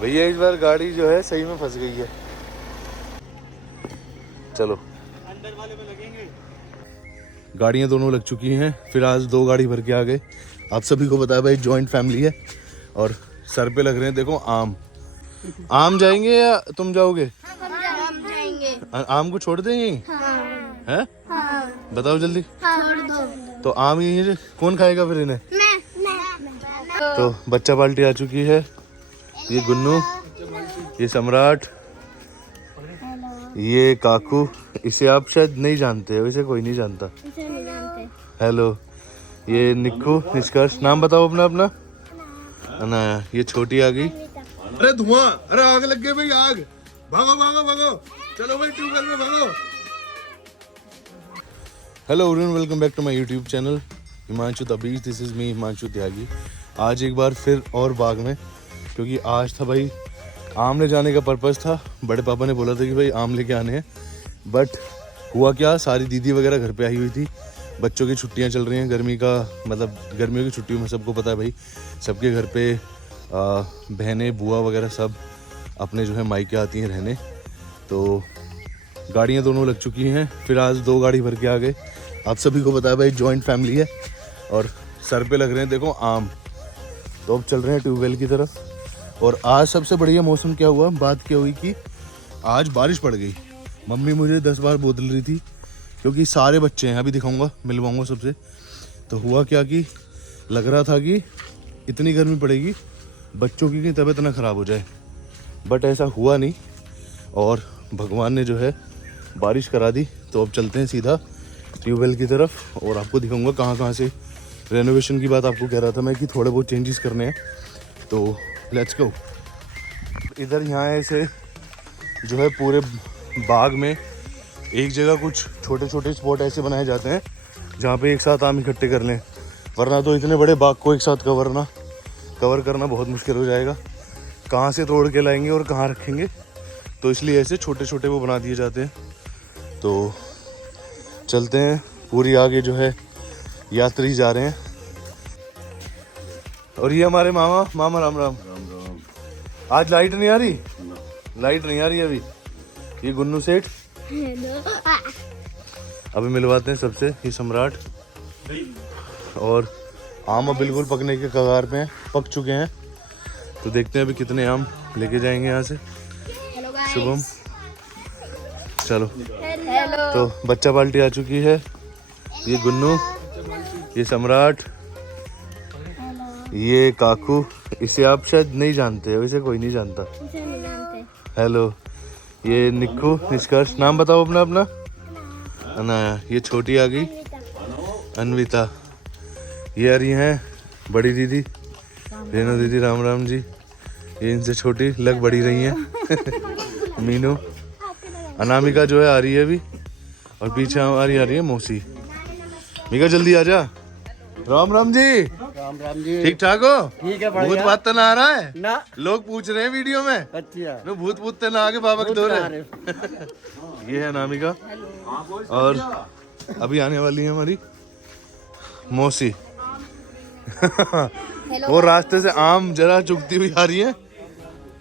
भैया इस बार गाड़ी जो है सही में फंस गई है। चलो अंदर वाले में लगेंगे। गाड़ियाँ दोनों लग चुकी हैं, फिर आज 2 गाड़ी भर के आ गए। आप सभी को पता है भाई जॉइंट फैमिली है। और सर पे लग रहे हैं देखो आम। आम जाएंगे या तुम जाओगे? हम जाएंगे। आम को छोड़ दें यहीं? हैं? बताओ जल्दी। छोड़ दो। तो आम यहीं से कौन खाएगा फिर इन्हें? मैं। तो बच्चा पार्टी आ चुकी है। ये गुन्नू, ये सम्राट, ये काकू। इसे आप शायद नहीं जानते हो, इसे कोई नहीं जानता। इसे नहीं जानते। हेलो, ये निक्कू, निष्कर्ष। नाम बताओ अपना अपना। अनाया। ये छोटी आ गई। अरे धुआं, अरे आग लग गई भाई, आग। भागो भागो भागो, चलो भाई ट्यूबवेल में भागो। Hello everyone, welcome back to my YouTube channel Himanshu the beach. This is me Himanshu Tyagi. आज एक बार फिर और बाग में, क्योंकि आज था भाई आम ले जाने का पर्पस था। बड़े पापा ने बोला था कि भाई आम लेके आने हैं, बट हुआ क्या, सारी दीदी वगैरह घर पे आई हुई थी। बच्चों की छुट्टियां चल रही हैं, गर्मी का मतलब गर्मियों की छुट्टियों में सबको पता है भाई सबके घर पे बहनें बुआ वगैरह सब अपने जो है मायके आती हैं रहने। तो गाड़ियाँ दोनों लग चुकी हैं, फिर आज 2 गाड़ी भर के आ गए। आप सभी को पता है भाई जॉइंट फैमिली है। और सर पे लग रहे हैं देखो आम। तो अब चल रहे हैं ट्यूबवेल की तरफ। और आज सबसे बढ़िया मौसम क्या हुआ, बात क्या हुई कि आज बारिश पड़ गई। मम्मी मुझे 10 बार बोल रही थी, क्योंकि सारे बच्चे हैं, अभी दिखाऊंगा, मिलवाऊंगा सबसे। तो हुआ क्या कि लग रहा था कि इतनी गर्मी पड़ेगी बच्चों की तबीयत ना ख़राब हो जाए, बट ऐसा हुआ नहीं। और भगवान ने जो है बारिश करा दी। तो अब चलते हैं सीधा ट्यूबवेल की तरफ और आपको दिखाऊंगा कहाँ कहाँ से। रेनोवेशन की बात आपको कह रहा था मैं कि थोड़े बहुत चेंजेस करने हैं, तो लेट्स गो। इधर यहाँ ऐसे जो है पूरे बाग में एक जगह कुछ छोटे छोटे स्पॉट ऐसे बनाए जाते हैं जहाँ पे एक साथ आम इकट्ठे कर लें, वरना तो इतने बड़े बाग को एक साथ कवर करना बहुत मुश्किल हो जाएगा। कहाँ से तोड़ के लाएंगे और कहाँ रखेंगे, तो इसलिए ऐसे छोटे छोटे वो बना दिए जाते हैं। तो चलते हैं, पूरी आगे जो है यात्री जा रहे हैं। और ये हमारे मामा राम राम। आज लाइट नहीं आ रही, लाइट नहीं आ रही अभी। ये गुन्नू सेठ, अभी मिलवाते हैं सबसे। ये सम्राट। और आम अब बिल्कुल पकने के कगार पे हैं, पक चुके हैं। तो देखते हैं अभी कितने आम लेके जाएंगे यहाँ से। शुभम, चलो। तो बच्चा पार्टी आ चुकी है। ये गुन्नू, ये सम्राट, ये काकू। इसे आप शायद नहीं जानते हो, इसे कोई नहीं जानता। इसे नहीं जानते। हेलो, ये निक्कू, निष्कर्ष। नाम बताओ अपना अपना। अनाया। ये छोटी आ गई, अन्विता। ये आ रही हैं बड़ी दीदी, रेणु दीदी, राम राम जी। ये इनसे छोटी लग बड़ी रही हैं मीनू। अनामिका जो है आ रही है अभी, और पीछे आ रही है मौसी। मीका जल्दी आ जा। राम राम जी। राम राम जी। ठीक ठाक हो? ठीक है, भूत बात तो ना आ रहा है ना। लोग पूछ रहे हैं वीडियो में। अच्छा। नो भूत तो ना आगे बाबा के दो रहे। ये है अनामिका। और अभी आने वाली है हमारी मौसी। वो रास्ते से आम जरा चुगती हुई आ रही है।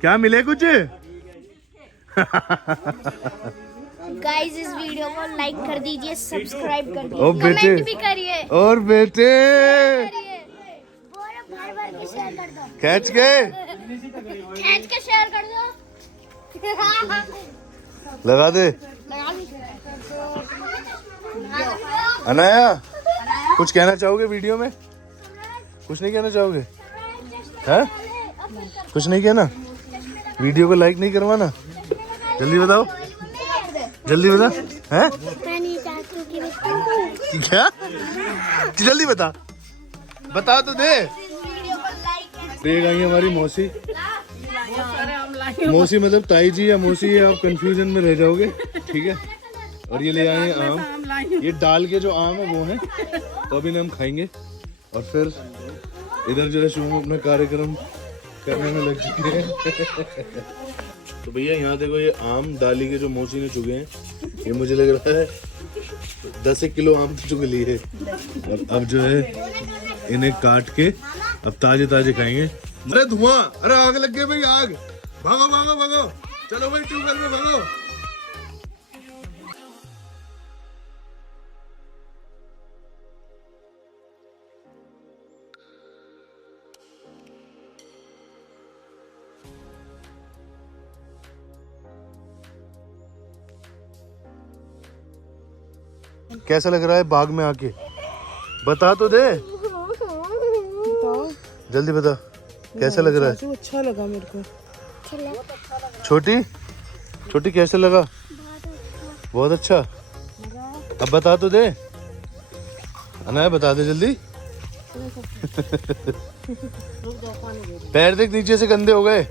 क्या मिले कुछ? गाइस इस वीडियो को लाइक कर दीजिए, सब्सक्राइब कर ओ दीजिए, बेटे। कमेंट भी करिए। और बेटे भर के शेयर कर दो। खींच के खींच के शेयर कर दो। लगा दे। अनाया, कुछ कहना चाहोगे वीडियो में? कुछ नहीं कहना चाहोगे? हैं? कुछ नहीं कहना? वीडियो को लाइक नहीं करवाना? जल्दी बताओ, जल्दी बता। हैं? क्या? जल्दी बता तो दे। देख आई हमारी मौसी। मौसी मतलब ताई जी या मौसी, आप कंफ्यूजन में रह जाओगे, ठीक है। और ये ले आए हैं आम। ये डाल के जो आम है वो है, तो अभी हम खाएंगे। और फिर इधर जो है शुभम अपना कार्यक्रम करने में लग चुके हैं। तो भैया यहाँ देखो, ये आम डाली के जो मौसी ने चुगे हैं, ये मुझे लग रहा है 10 किलो आम चुग लिए है। और अब जो है इन्हें काट के अब ताजे ताजे खाएंगे। अरे धुआं, अरे आग लग गई भाई, आग। भागो भागो भागो, चलो भाई ट्यूबवेल में भागो। कैसा लग रहा है बाग में आके? बता तो दे, जल्दी बता कैसा लग रहा है? अच्छा लगा मेरे को। छोटी छोटी कैसा लगा? बहुत अच्छा। अब बता तो दे अनाया, बता दे जल्दी। पैर देख नीचे से गंदे हो गए।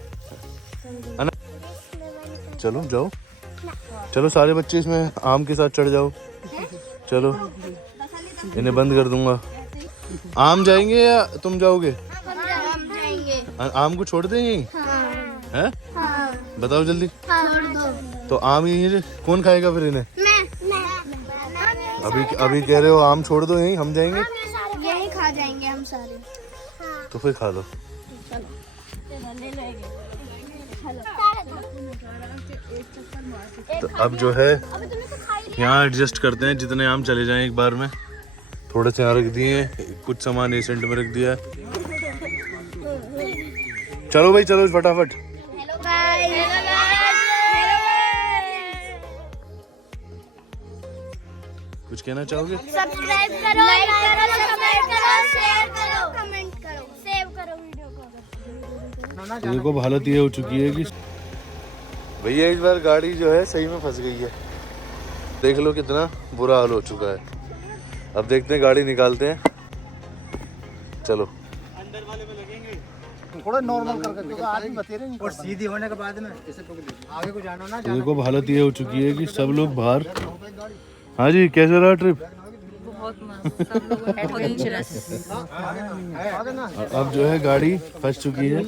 चलो जाओ, चलो सारे बच्चे इसमें आम के साथ चढ़ जाओ। चलो इन्हें बंद कर दूंगा। आम जाएंगे या तुम जाओगे? हम जाएंगे। आम को छोड़ दें यहीं? हैं? बताओ जल्दी। छोड़ दो। तो आम यहीं कौन खाएगा फिर इन्हें? मैं अभी कह रहे हो आम छोड़ दो यहीं, हम जाएंगे। यही खा जाएंगे हम सारे। तो फिर खा लो। तो अब जो है यहाँ एडजस्ट करते हैं, जितने आम चले जाएं एक बार में। थोड़े से यहाँ रख दिए, कुछ सामान एसेंट में रख दिया। चलो भाई चलो फटाफट। Hello guys. कुछ कहना चाहोगे? सब्सक्राइब करो, लाइक करो, सब्सक्राइब करो, शेयर करो, कमेंट करो, सेव करो वीडियो को। देखो हालत ये हो चुकी है कि भैया इस बार गाड़ी जो है सही में फंस गई है। देख लो कितना बुरा हाल हो चुका है। अब देखते हैं, गाड़ी निकालते हैं। चलो अंदर वाले में लगेंगे। थोड़ा नॉर्मल करके आदमी बते रहे और सीधी होने के बाद में आगे को जाना ना। देखो हालत ये हो चुकी है कि सब लोग बाहर। हाँ जी, कैसा रहा ट्रिप? बहुत मस्त, सब लोग एडवेंचरस। अब जो है गाड़ी फंस चुकी है और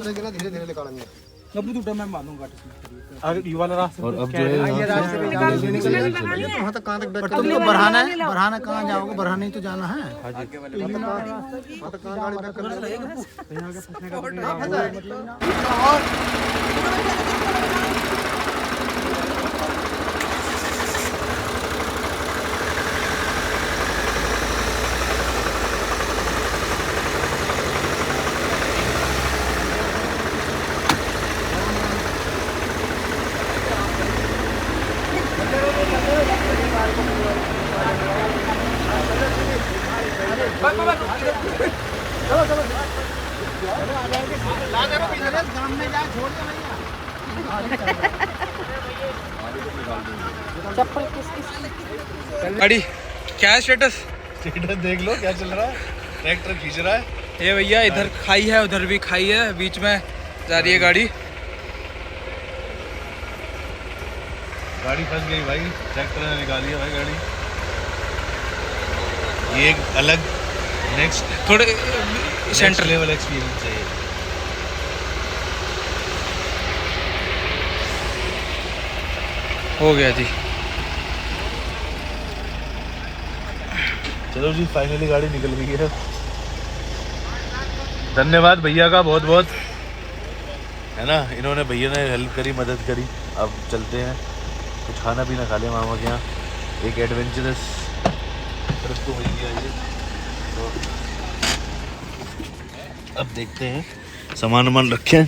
अब जो है वहाँ तक कहाँ तक बैठ तुमको बढ़ाना है? बढ़ाना कहाँ जाओगे? बढ़ाने ही तो जाना है। गाड़ी क्या है स्टेटस? स्टेटस देख लो क्या चल रहा है। ट्रैक्टर खींच रहा है ये भैया, इधर खाई है उधर भी खाई है, बीच में जा रही है गाड़ी। गाड़ी फंस गई भाई, ट्रैक्टर ने निकाली है भाई गाड़ी। ये एक अलग नेक्स्ट थोड़े सेंटर लेवल एक्सपीरियंस है ये। हो गया जी। चलो जी, फाइनली गाड़ी निकल गई है। धन्यवाद भैया का बहुत बहुत, है ना। इन्होंने भैया ने हेल्प करी, मदद करी। अब चलते हैं, कुछ खाना पीना खा लें मामा के यहाँ। एक एडवेंचरस ट्रिप तो हो गया ये। तो अब देखते हैं, सामान वामान रखें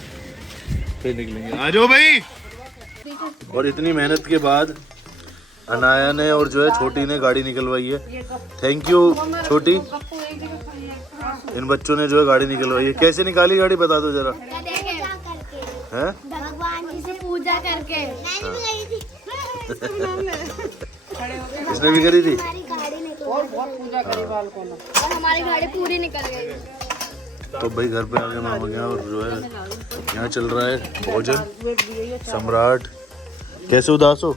फिर निकलेंगे। आ जाओ भाई। और इतनी मेहनत के बाद अनाया ने और जो है छोटी ने गाड़ी निकलवाई है। थैंक यू छोटी, इन बच्चों ने जो है गाड़ी निकलवाई है। कैसे निकाली गाड़ी बता दो जरा। हैं? भगवान जी से पूजा करके। इसने भी करी थी। हमारी गाड़ी निकल और हमारी गाड़ी पूरी निकल गई। तो भाई घर पे आ गए मामा के यहाँ और जो है यहाँ चल रहा है भोजन सम्राट। कैसे उदास हो?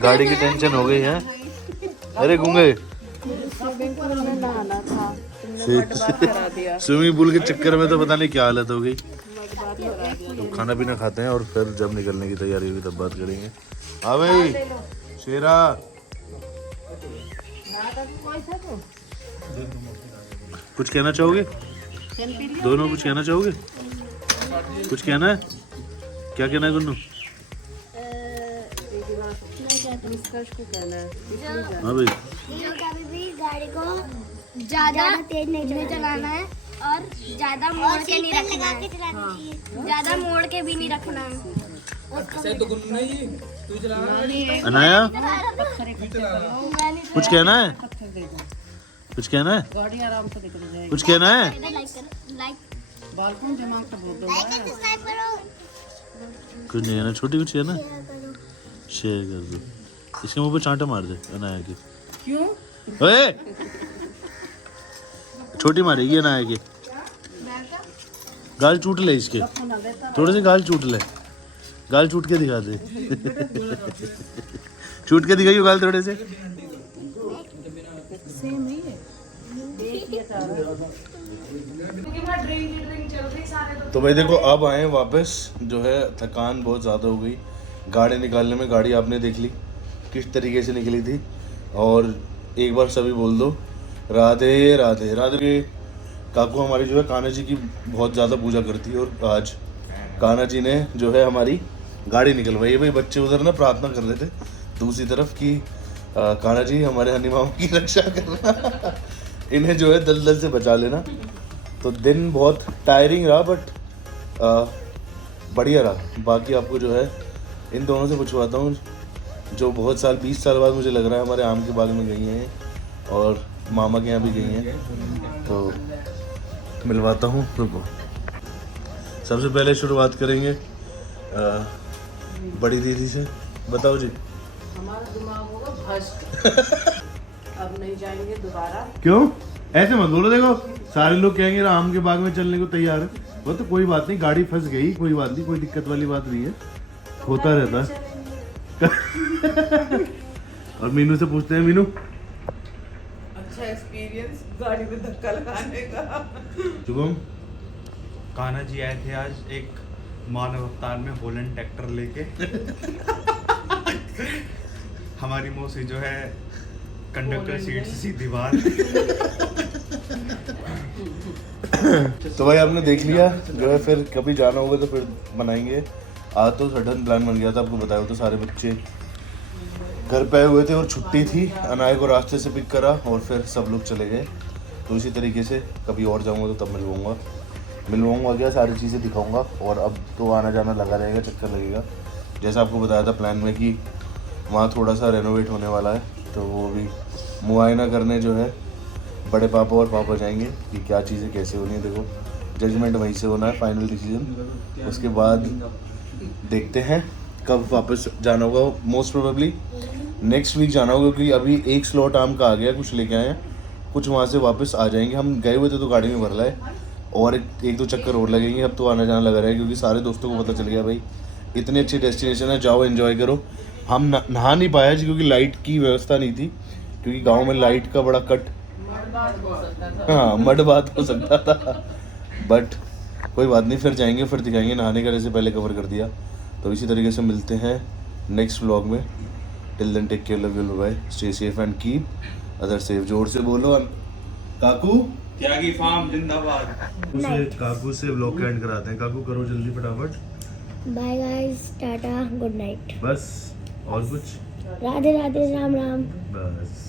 गाड़ी की टेंशन हो गई है। अरे गूंगे, स्विमिंग पूल के चक्कर में तो पता नहीं क्या हालत हो गई। तो खाना पीना खाते हैं और फिर जब निकलने की तैयारी होगी तब बात करेंगे। हाँ भाई शेरा, कुछ कहना चाहोगे? दोनों कुछ कहना चाहोगे? कुछ कहना है? क्या कहना है गुन्नू? हाँ भाई, जो कभी भी गाड़ी को ज्यादा तेज नहीं चलाना है और ज्यादा मोड़ के नहीं रखना है। ज्यादा मोड़ के भी नहीं रखना है। अनाया कुछ कहना है? कुछ कहना है? गाड़ी आराम से निकल जाएगी। कुछ कहना है? बालकन दिमाग का बहुत दो कुछ नहीं है ना, छोटी कुछ है ना, शेयर कर दो। इसके मुंह पे चांटा मार दे अनाया की। क्यों? ओए छोटी मारेगी अनाया की। गाल चूट ले इसके, थोड़े से गाल चूट ले, गाल चूट के दिखा दे। चूट के दिखाइयो गाल थोड़े से। सेम ही है। तो भाई देखो अब आए हैं वापस, जो है थकान बहुत ज़्यादा हो गई गाड़ी निकालने में। गाड़ी आपने देख ली किस तरीके से निकली थी। और एक बार सभी बोल दो राधे राधे। राधे के काकू हमारी जो है कान्हा जी की बहुत ज़्यादा पूजा करती है, और आज कान्हा जी ने जो है हमारी गाड़ी निकलवाई। भाई बच्चे उधर ना प्रार्थना कर रहे थे दूसरी तरफ कि कान्हा जी हमारे हनी मामा की रक्षा करना, इन्हें जो है दलदल से बचा लेना। तो दिन बहुत टायरिंग रहा बट बढ़िया रहा। बाकी आपको जो है इन दोनों से पूछवाता हूँ, जो बहुत साल 20 साल बाद मुझे लग रहा है हमारे आम के बाग में गई हैं और मामा के यहाँ भी गई हैं, तो मिलवाता हूँ रुको। सबसे पहले शुरुआत करेंगे बड़ी दीदी से। बताओ जी। हमारा दिमाग होगा भ्रष्ट। अब नहीं जाएंगे दोबारा। क्यों ऐसे मत बोलो, देखो सारे लोग कहेंगे आम के बाग में चलने को तैयार है। वो तो कोई बात नहीं, गाड़ी फंस गई, कोई बात नहीं, कोई दिक्कत वाली बात नहीं है, होता रहता है। और मीनू से पूछते हैं, मीनू अच्छा एक्सपीरियंस गाड़ी में धक्का लगाने का। शुभम। कान्हा जी आए थे आज एक मानव अवतार में होलैंड ट्रैक्टर लेके। हमारी मौसी जो है कंडक्टर सीट से सीधी बाहर। तो भाई आपने देख लिया, जो है फिर कभी जाना होगा तो फिर बनाएंगे। आज तो सडन प्लान बन गया था, आपको बताया तो सारे बच्चे घर पे आए हुए थे और छुट्टी थी। अनाया को रास्ते से पिक करा और फिर सब लोग चले गए। तो इसी तरीके से कभी और जाऊंगा तो तब मिलवाऊंगा क्या, सारी चीज़ें दिखाऊंगा। और अब तो आना जाना लगा रहेगा, चक्कर लगेगा। जैसा आपको बताया था प्लान में कि वहाँ थोड़ा सा रेनोवेट होने वाला है, तो वो भी मुआयना करने जो है बड़े पापा और पापा जाएंगे कि क्या चीज़ें कैसे होनी है। देखो जजमेंट वहीं से होना है, फाइनल डिसीजन। उसके बाद देखते हैं कब वापस जाना होगा। मोस्ट प्रोबेबली नेक्स्ट वीक जाना होगा, क्योंकि अभी एक स्लॉट आम का आ गया, कुछ लेके आए हैं, कुछ वहाँ से वापस आ जाएंगे। हम गए हुए थे तो गाड़ी में भर लाए, और एक दो चक्कर और लगेंगे। अब तो आना जाना लगा रहेगा, क्योंकि सारे दोस्तों को पता चल गया भाई इतनी अच्छी डेस्टिनेशन है, जाओ एंजॉय करो। हम नहा नहीं पाया जी, क्योंकि लाइट की व्यवस्था नहीं थी, क्योंकि गांव में लाइट का बड़ा कट, हाँ मड बात हो सकता था। बट कोई बात नहीं, फिर जाएंगे, फिर दिखाएंगे। नहाने का जैसे पहले कवर कर दिया। तो इसी तरीके से मिलते हैं नेक्स्ट व्लॉग में। Till then take care, love you, bye, stay safe and keep other safe. जोर से बोलो काकू। त्यागी फार्म जिंदाबाद। काकू से व्लॉग का एंड कराते हैं। काकू करो जल्दी फटाफट। Bye guys, tata, good night. बस और कुछ? राधे राधे, राम राम। बस।